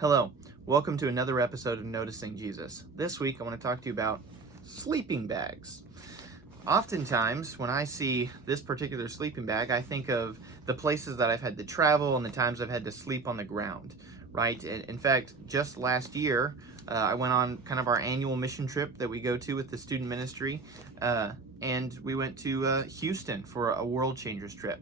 Hello, welcome to another episode of Noticing Jesus. This week I want to talk to you about sleeping bags. Oftentimes, when I see this particular sleeping bag, I think of the places that I've had to travel and the times I've had to sleep on the ground, right? In fact, just last year, I went on kind of our annual mission trip that we go to with the student ministry, and we went to Houston for a World Changers trip.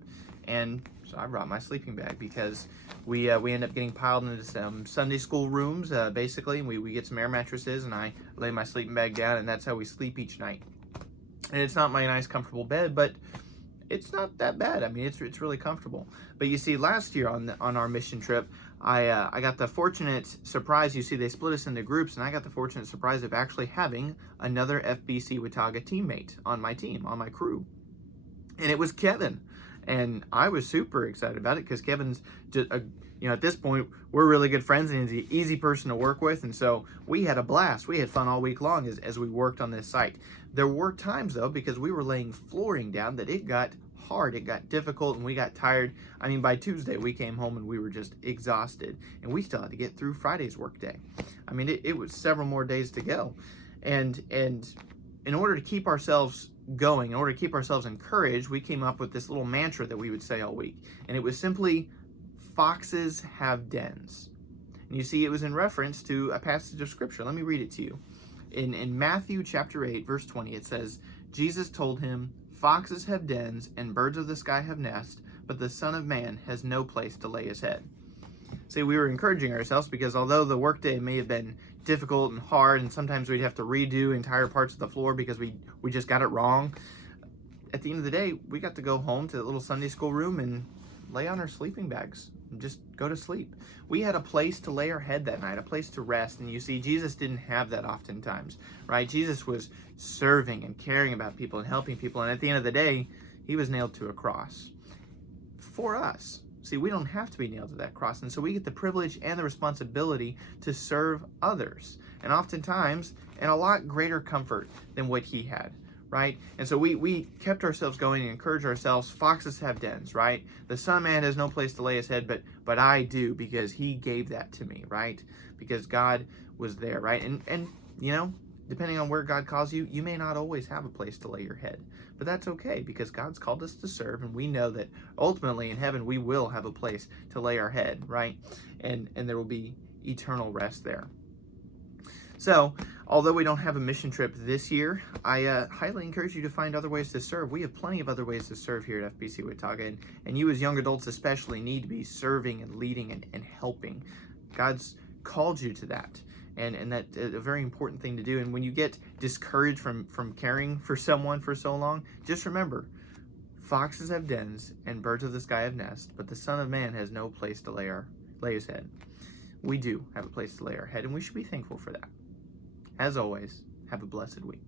And so I brought my sleeping bag because we end up getting piled into some Sunday school rooms, basically. We get some air mattresses, and I lay my sleeping bag down, and that's how we sleep each night. And it's not my nice, comfortable bed, but it's not that bad. I mean, it's really comfortable. But you see, last year on our mission trip, I got the fortunate surprise. You see, they split us into groups, and I got the fortunate surprise of actually having another FBC Watauga teammate on my team, on my crew, and it was Kevin. And I was super excited about it because Kevin's just, at this point, we're really good friends and he's an easy person to work with. And so we had a blast. We had fun all week long as we worked on this site. There were times, though, because we were laying flooring down, that it got hard, it got difficult, and we got tired. I mean, by Tuesday, we came home and we were just exhausted. And we still had to get through Friday's work day. I mean, it was several more days to go. And in order to keep ourselves going, in order to keep ourselves encouraged, we came up with this little mantra that we would say all week. And it was simply, foxes have dens. And you see, it was in reference to a passage of scripture. Let me read it to you. In Matthew chapter 8, verse 20, it says, Jesus told him, foxes have dens and birds of the sky have nests, but the Son of Man has no place to lay his head. See, we were encouraging ourselves because although the workday may have been difficult and hard, and sometimes we'd have to redo entire parts of the floor because we just got it wrong, at the end of the day, we got to go home to the little Sunday school room and lay on our sleeping bags and just go to sleep. We had a place to lay our head that night, a place to rest. And you see, Jesus didn't have that oftentimes, right? Jesus was serving and caring about people and helping people. And at the end of the day, he was nailed to a cross for us. See, we don't have to be nailed to that cross. And so we get the privilege and the responsibility to serve others. And oftentimes, in a lot greater comfort than what he had, right? And so we kept ourselves going and encouraged ourselves. Foxes have dens, right? The Son of Man has no place to lay his head, but I do, because he gave that to me, right? Because God was there, right? And depending on where God calls you, you may not always have a place to lay your head. But that's okay, because God's called us to serve, and we know that ultimately in heaven we will have a place to lay our head, right? And there will be eternal rest there. So, although we don't have a mission trip this year, I highly encourage you to find other ways to serve. We have plenty of other ways to serve here at FBC Watauga, and you as young adults especially need to be serving and leading and helping. God's called you to that. And that's a very important thing to do. And when you get discouraged from caring for someone for so long, just remember, foxes have dens and birds of the sky have nests, but the Son of Man has no place to lay his head. We do have a place to lay our head, and we should be thankful for that. As always, have a blessed week.